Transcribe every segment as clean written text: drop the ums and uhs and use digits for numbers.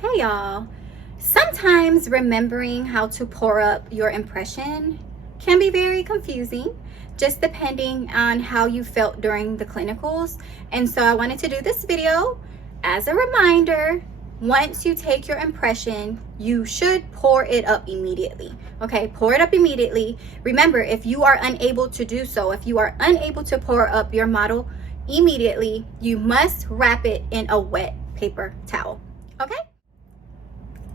Hey y'all. Sometimes remembering how to pour up your impression can be very confusing, just depending on how you felt during the clinicals. And so I wanted to do this video as a reminder. Once you take your impression, you should pour it up immediately. Okay, pour it up immediately. Remember, if you are unable to do so, if you are unable to pour up your model immediately, you must wrap it in a wet paper towel. Okay?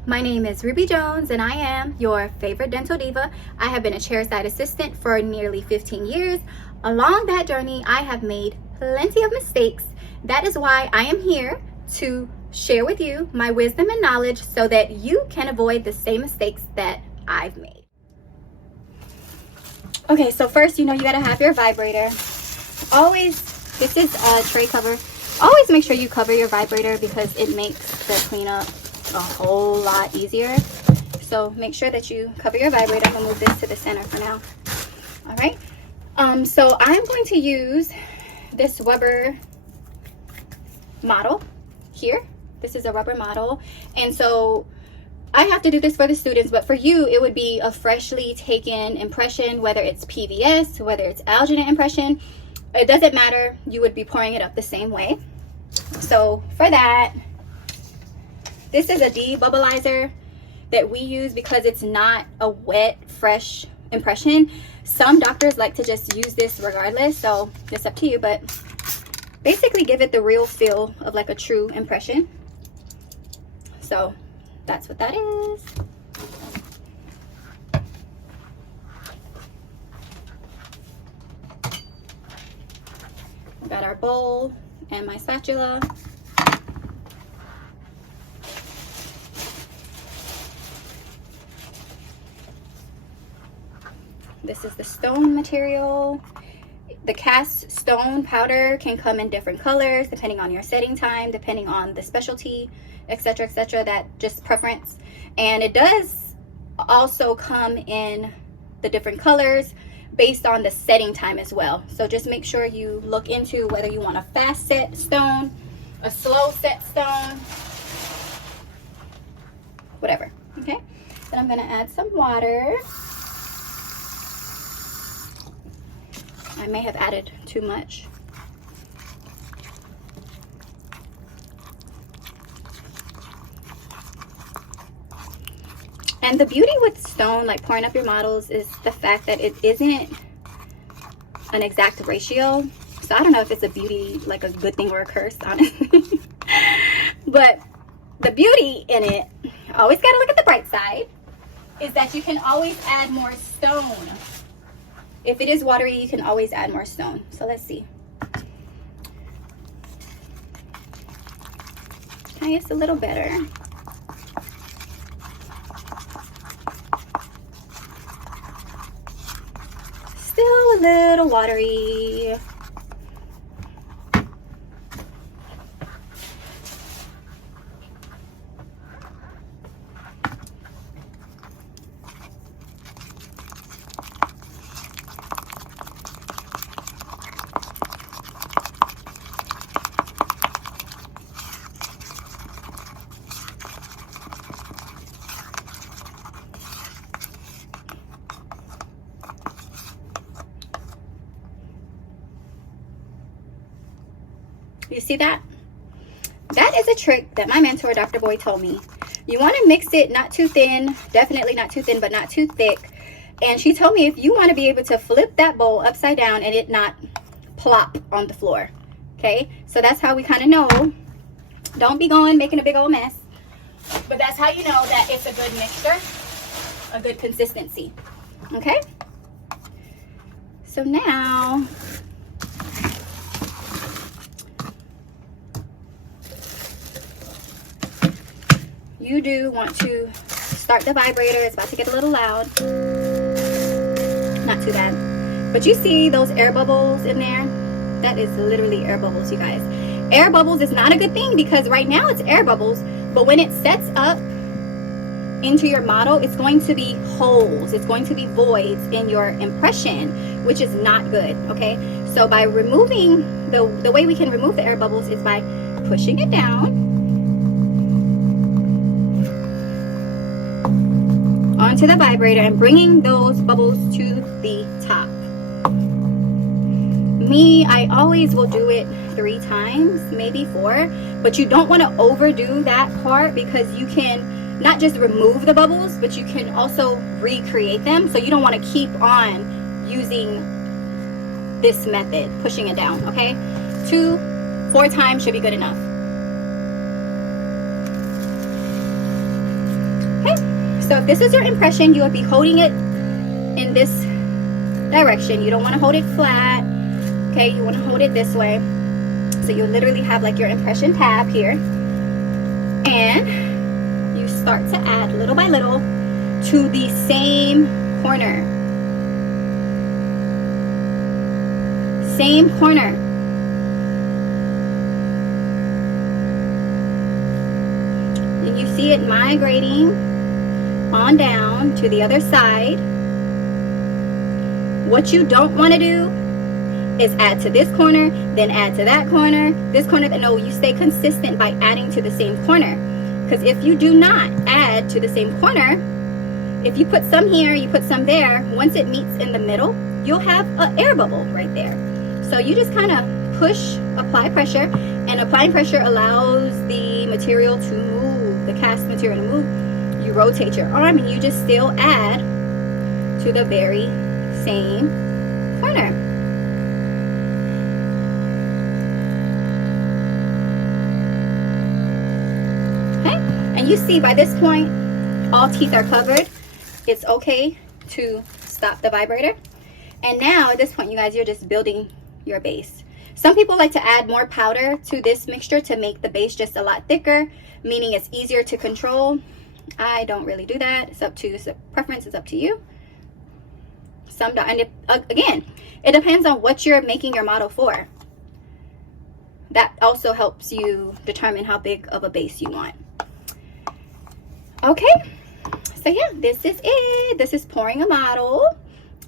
My name is Ruby Jones and I am your favorite dental diva. I have been a chairside assistant for nearly 15 years. Along that journey, I have made plenty of mistakes. That is why I am here to share with you my wisdom and knowledge so that you can avoid the same mistakes that I've made. Okay, so first, you gotta have your vibrator. Always, this is a tray cover. Always make sure you cover your vibrator because it makes the cleanup a whole lot easier. So make sure that you cover your vibrator. I'm gonna move this to the center for now. All right. So I'm going to use this rubber model here. This is a rubber model, and so I have to do this for the students, but for you it would be a freshly taken impression, whether it's PVS, whether it's alginate impression. It doesn't matter. You would be pouring it up the same way. So for that, this is a debubbleizer that we use because it's not a wet, fresh impression. Some doctors like to just use this regardless, so it's up to you, but basically give it the real feel of like a true impression. So that's what that is. Got our bowl and my spatula. This is the stone material. The cast stone powder can come in different colors depending on your setting time, depending on the specialty, etc., etc. That just preference. And it does also come in the different colors based on the setting time as well. So just make sure you look into whether you want a fast set stone, a slow set stone, whatever. Okay, then I'm gonna add some water. I may have added too much. And the beauty with stone, like pouring up your models, is the fact that it isn't an exact ratio. So I don't know if it's a beauty, like a good thing or a curse, honestly. But the beauty in it, always gotta look at the bright side, is that you can always add more stone. If it is watery, you can always add more stone. So let's see. Okay, it's a little better. Still a little watery. You see that? That is a trick that my mentor, Dr. Boy, told me. You want to mix it not too thin, definitely not too thin, but not too thick. And she told me if you want to be able to flip that bowl upside down and it not plop on the floor. Okay, so that's how we kind of know. Don't be going making a big old mess. But that's how you know that it's a good mixture, a good consistency. Okay, so now you do want to start the vibrator. It's about to get a little loud. Not too bad. But you see those air bubbles in there? That is literally air bubbles, you guys. Air bubbles is not a good thing because right now it's air bubbles, but when it sets up into your model, it's going to be holes. It's going to be voids in your impression, which is not good, okay? So by removing, the way we can remove the air bubbles is by pushing it down onto the vibrator and bringing those bubbles to the top. Me, I always will do it 3 times, maybe 4, but you don't want to overdo that part because you can not just remove the bubbles, but you can also recreate them. So you don't want to keep on using this method, pushing it down, okay? 2-4 times should be good enough. Okay, so if this is your impression, you would be holding it in this direction. You don't want to hold it flat. Okay, you want to hold it this way. So you literally have like your impression tab here. And you start to add little by little to the same corner. Same corner. And you see it migrating on down to the other side. What you don't want to do is add to this corner, then add to that corner, this corner. No, you stay consistent by adding to the same corner. Because if you do not add to the same corner, if you put some here, you put some there, once it meets in the middle, you'll have an air bubble right there. So you just kind of push, apply pressure, and applying pressure allows the material to move, the cast material to move. You rotate your arm and you just still add to the very same corner. And you see by this point, all teeth are covered. It's okay to stop the vibrator. And now at this point, you guys, you're just building your base. Some people like to add more powder to this mixture to make the base just a lot thicker, meaning it's easier to control. I don't really do that. It's up to you. So preference is up to you. Some don't. And again, it depends on what you're making your model for. That also helps you determine how big of a base you want. Okay, so yeah, this is it. This is pouring a model,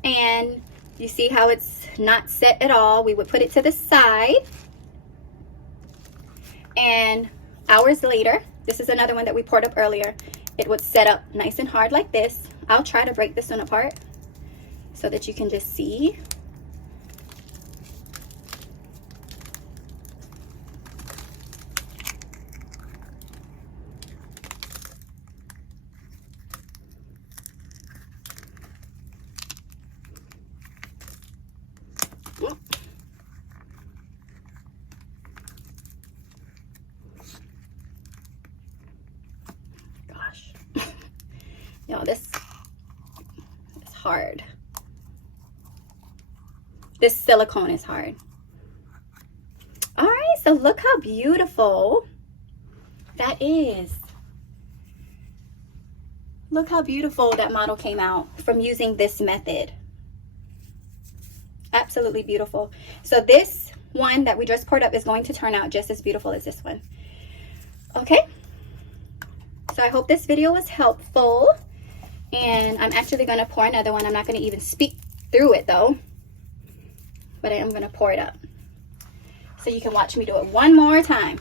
and you see how it's not set at all. We would put it to the side, and hours later, this is another one that we poured up earlier. It would set up nice and hard like this. I'll try to break this one apart so that you can just see. Gosh, yo, this is hard. This silicone is hard. All right, so look how beautiful that is. Look how beautiful that model came out from using this method. Absolutely beautiful. So this one that we just poured up is going to turn out just as beautiful as this one. Okay, so I hope this video was helpful, and I'm actually going to pour another one. I'm not going to even speak through it though, but I am going to pour it up so you can watch me do it one more time.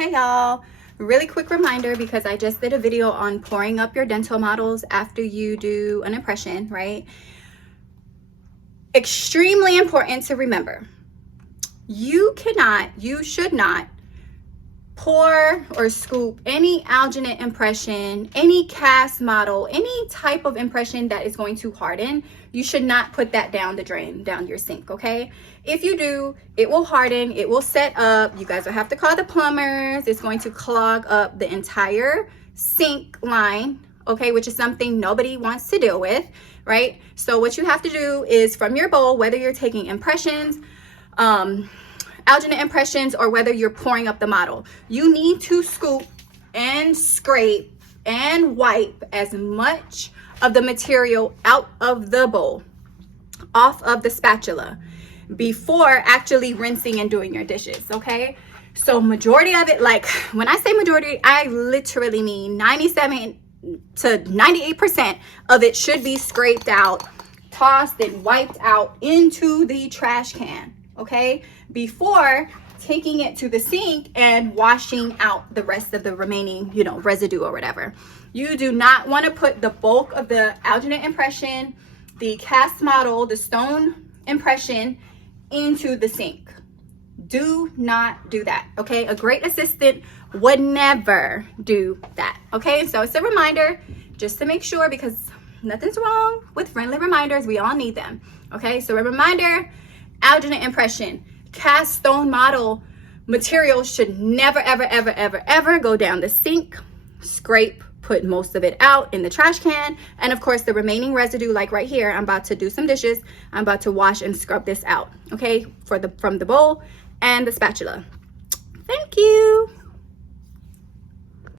Hey y'all, really quick reminder, because I just did a video on pouring up your dental models after you do an impression, right? Extremely important to remember. You should not pour or scoop any alginate impression, any cast model, any type of impression that is going to harden. You should not put that down the drain, down your sink, okay? If you do, it will harden, it will set up. You guys will have to call the plumbers. It's going to clog up the entire sink line, okay, which is something nobody wants to deal with, right? So what you have to do is, from your bowl, whether you're taking impressions, alginate impressions, or whether you're pouring up the model, you need to scoop and scrape and wipe as much of the material out of the bowl, off of the spatula, before actually rinsing and doing your dishes, okay? So majority of it, like when I say majority, I literally mean 97 to 98% of it should be scraped out, tossed and wiped out into the trash can, okay, before taking it to the sink and washing out the rest of the remaining, you know, residue or whatever. You do not want to put the bulk of the alginate impression, the cast model, the stone impression into the sink. Do not do that, okay? A great assistant would never do that, okay? So it's a reminder just to make sure, because nothing's wrong with friendly reminders. We all need them, okay? So a reminder, alginate impression, cast stone model material should never, ever, ever, ever, ever go down the sink. Scrape, put most of it out in the trash can, and of course the remaining residue, like right here, I'm about to do some dishes, I'm about to wash and scrub this out, okay, from the bowl and the spatula. Thank you.